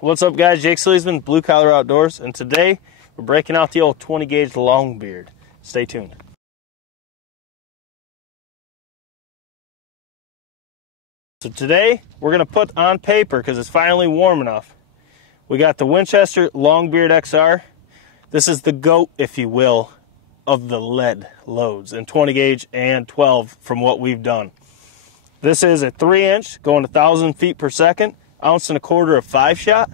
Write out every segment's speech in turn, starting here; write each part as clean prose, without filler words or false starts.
What's up, guys? Jake SLEASMAN, Blue Collar Outdoors, and today we're breaking out the old 20 gauge longbeard. Stay tuned. So today we're going to put on paper, because it's finally warm enough, we got the Winchester Longbeard XR. This is the GOAT, if you will, of the lead loads in 20 gauge and 12 from what we've done. This is a 3-inch going 1,000 feet per second, 1.25 ounces of 5-shot.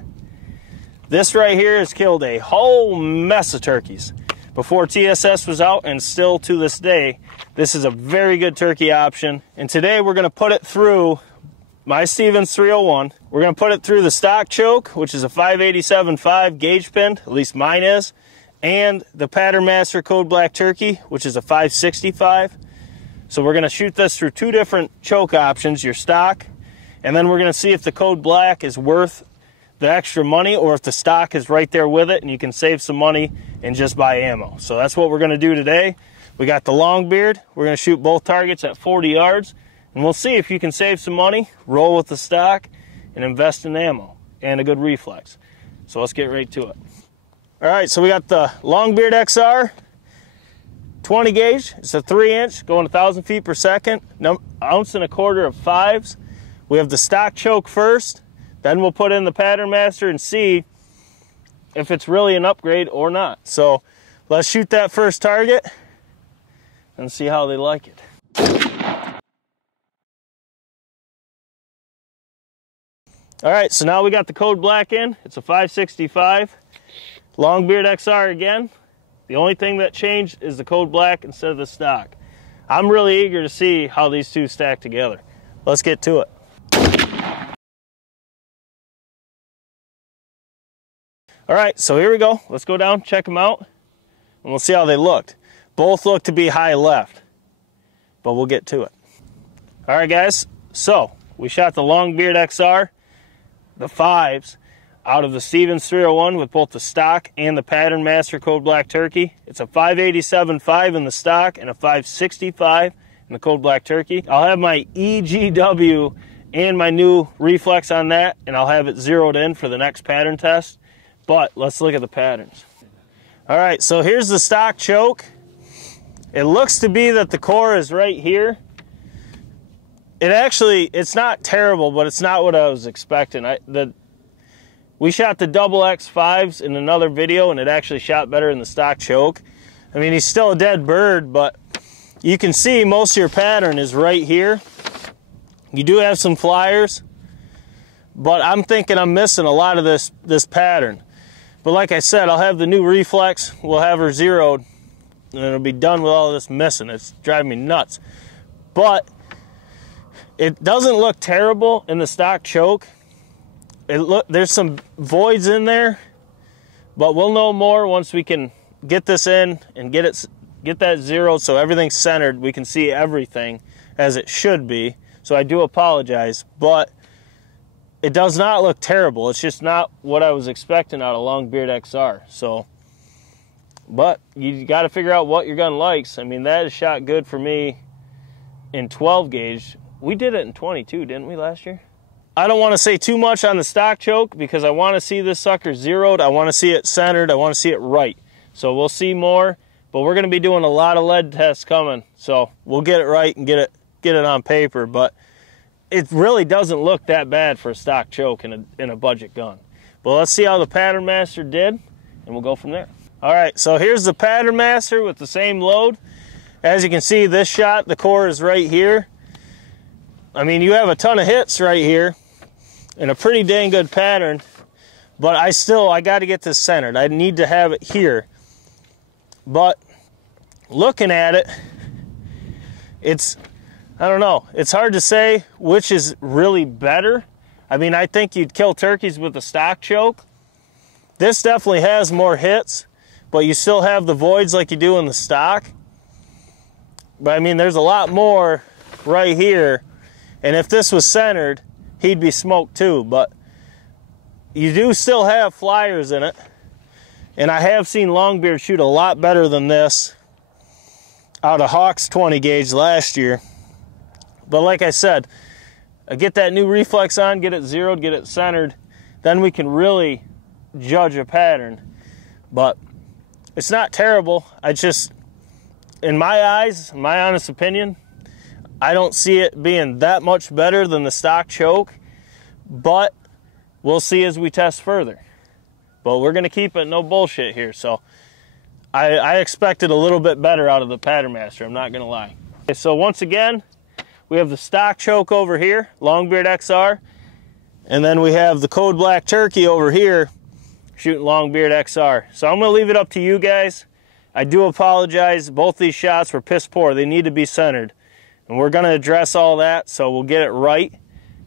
This right here has killed a whole mess of turkeys before TSS was out, and still to this day, this is a very good turkey option. And today we're going to put it through my Stevens 301. We're going to put it through the stock choke, which is a 587.5 gauge pin, at least mine is, and the Pattern Master Code Black Turkey, which is a 565. So we're going to shoot this through two different choke options, your stock, and then we're going to see if the Code Black is worth the extra money, or if the stock is right there with it and you can save some money and just buy ammo. So that's what we're going to do today. We got the Longbeard. We're going to shoot both targets at 40 yards, and we'll see if you can save some money, roll with the stock, and invest in ammo and a good reflex. So let's get right to it. All right, so we got the Longbeard XR 20 gauge. It's a 3-inch going 1,000 feet per second, 1.25 ounces of 5s. We have the stock choke first. Then we'll put in the Pattern Master and see if it's really an upgrade or not. So let's shoot that first target and see how they like it. All right, so now we got the Code Black in. It's a 565 Longbeard XR again. The only thing that changed is the Code Black instead of the stock. I'm really eager to see how these two stack together. Let's get to it. All right, so here we go. Let's go down, check them out, and we'll see how they looked. Both look to be high left, but we'll get to it. All right, guys, so we shot the Longbeard XR, the 5s, out of the Stevens 301 with both the stock and the Pattern Master Code Black Turkey. It's a 587.5 in the stock and a 565 in the Code Black Turkey. I'll have my EGW and my new reflex on that, and I'll have it zeroed in for the next pattern test. But let's look at the patterns. All right, so here's the stock choke. It looks to be that the core is right here. It's not terrible, but it's not what I was expecting. We shot the double X5s in another video, and it actually shot better in the stock choke. I mean, he's still a dead bird, but you can see most of your pattern is right here. You do have some flyers, but I'm thinking I'm missing a lot of this pattern. But like I said, I'll have the new reflex. We'll have her zeroed, and it'll be done with all this missing. It's driving me nuts. But it doesn't look terrible in the stock choke. There's some voids in there, but we'll know more once we can get this in and get that zeroed so everything's centered. We can see everything as it should be. So I do apologize, but it does not look terrible. It's just not what I was expecting out of Longbeard XR. So, but you got to figure out what your gun likes. I mean, that is shot good for me in 12 gauge. We did it in 22, didn't we, last year? I don't want to say too much on the stock choke because I want to see this sucker zeroed. I want to see it centered. I want to see it right. So we'll see more, but we're going to be doing a lot of lead tests coming. So we'll get it right and get it on paper, but it really doesn't look that bad for a stock choke in a budget gun. But let's see how the Pattern Master did, and we'll go from there. All right, so here's the Pattern Master with the same load. As you can see, this shot, the core is right here. I mean, you have a ton of hits right here and a pretty dang good pattern, but I got to get this centered. I need to have it here. But looking at it, I don't know. It's hard to say which is really better. I mean, I think you'd kill turkeys with the stock choke. This definitely has more hits, but you still have the voids like you do in the stock. But I mean, there's a lot more right here. And if this was centered, he'd be smoked too. But you do still have flyers in it. And I have seen Longbeard shoot a lot better than this out of Hawk's 20 gauge last year. But like I said, get that new reflex on, get it zeroed, get it centered, then we can really judge a pattern. But it's not terrible. I just, in my eyes, my honest opinion, I don't see it being that much better than the stock choke, but we'll see as we test further. But we're gonna keep it no bullshit here. So I expected a little bit better out of the Pattern Master, I'm not gonna lie. Okay, so once again, we have the stock choke over here, Longbeard XR, and then we have the Code Black Turkey over here, shooting Longbeard XR. So I'm gonna leave it up to you guys. I do apologize, both these shots were piss poor. They need to be centered. And we're gonna address all that, so we'll get it right.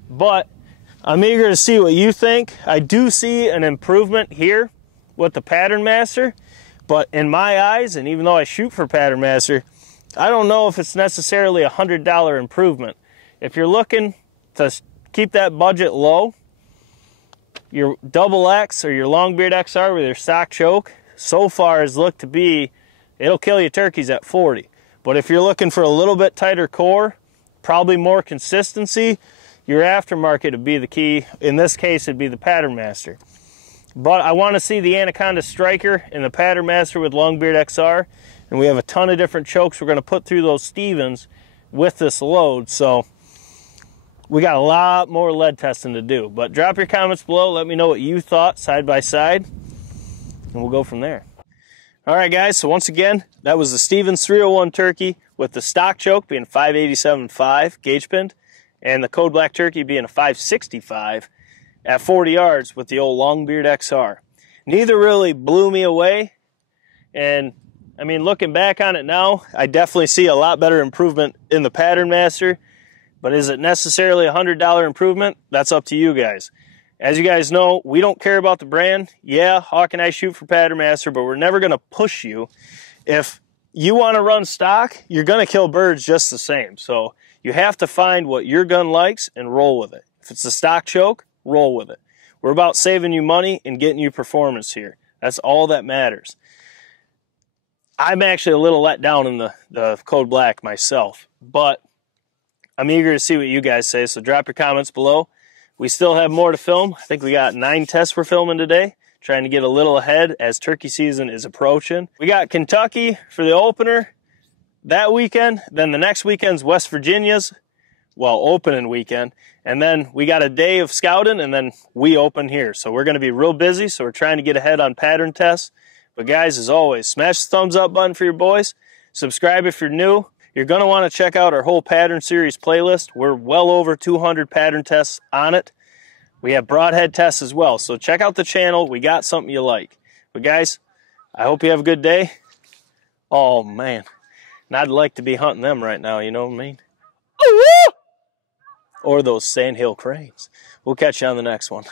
But I'm eager to see what you think. I do see an improvement here with the Pattern Master, but in my eyes, and even though I shoot for Pattern Master, I don't know if it's necessarily a $100 improvement. If you're looking to keep that budget low, your XX or your Longbeard XR with your stock choke so far has looked to be, it'll kill your turkeys at 40. But if you're looking for a little bit tighter core, probably more consistency, your aftermarket would be the key. In this case, it'd be the Pattern Master. But I want to see the Anaconda Striker and the Pattern Master with Longbeard XR. And we have a ton of different chokes we're going to put through those Stevens with this load. So we got a lot more lead testing to do. But drop your comments below. Let me know what you thought side by side. And we'll go from there. All right, guys. So once again, that was the Stevens 301 turkey with the stock choke being 587.5 gauge pinned. And the Code Black Turkey being a 565 at 40 yards with the old Longbeard XR. Neither really blew me away. And I mean, looking back on it now, I definitely see a lot better improvement in the Pattern Master. But is it necessarily a $100 improvement? That's up to you guys. As you guys know, we don't care about the brand. Yeah, Hawk and I shoot for Pattern Master, but we're never going to push you. If you want to run stock, you're going to kill birds just the same. So you have to find what your gun likes and roll with it. If it's a stock choke, roll with it. We're about saving you money and getting you performance here. That's all that matters. I'm actually a little let down in the Code Black myself, but I'm eager to see what you guys say, so drop your comments below. We still have more to film. I think we got 9 tests we're filming today, trying to get a little ahead as turkey season is approaching. We got Kentucky for the opener that weekend, then the next weekend's West Virginia's, well, opening weekend, and then we got a day of scouting, and then we open here. So we're going to be real busy, so we're trying to get ahead on pattern tests. But guys, as always, smash the thumbs up button for your boys. Subscribe if you're new. You're going to want to check out our whole pattern series playlist. We're well over 200 pattern tests on it. We have broadhead tests as well. So check out the channel. We got something you like. But guys, I hope you have a good day. Oh, man. And I'd like to be hunting them right now, you know what I mean? Or those sandhill cranes. We'll catch you on the next one.